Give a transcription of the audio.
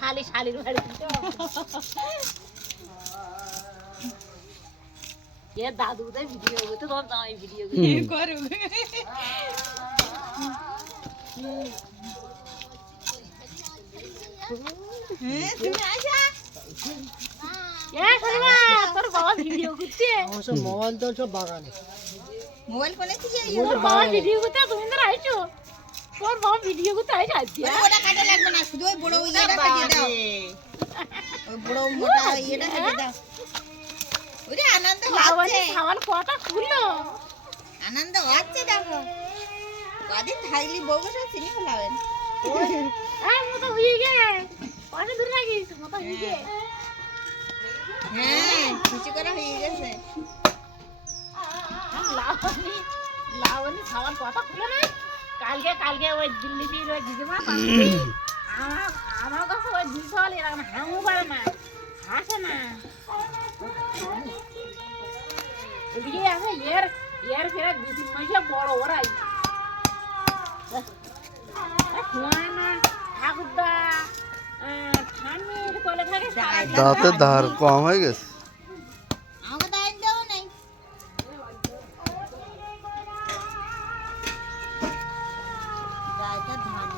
শালি শালির বাড়ি এ দাদু তো ভিডিও করতে তোর জামাই ভিডিও করুক তুমি আসা তোর বাবা ভিডিও করছে মোবাইল তো সব বাগানে মোবাইল কোনে থেকে তোর বাবা ভিডিও করতে তুমি তো আইছো তোর বাবা ভিডিও করতে আইছে ওটা কাটা লাগবে না শুধু ওই বড় ইয়েটা কাটিয়ে দাও ওই বড় মোটা ইয়েটা কেটে দাও ওরে আনন্দ হচ্ছে খাওয়ার কটা খুললো আনন্দ হচ্ছে দেখো কদিন থাইলি বউ বসে চিনি ফেলাবেন মতো হয়ে গে অনেক দূর লাগিস মতো হয়ে গে হ্যাঁ খুশি করে হয়ে গেছে লাবণী লাবণী খাওয়ার কথা খুলে না কালকে ওই দিল্লি দিয়ে ওই দিদিমা আমার কাছে ওই বিশাল এরকম হামু পারে না হাসে না এদিকে আছে এর ফেরা 2-3 মাসে বড় ওরাই ঠাকুরদা ঠাম্মির কোলে থাকে দাঁতের ধার কম হয়ে গেছে আমাকে দাইন দাও নাই দাইটা ধান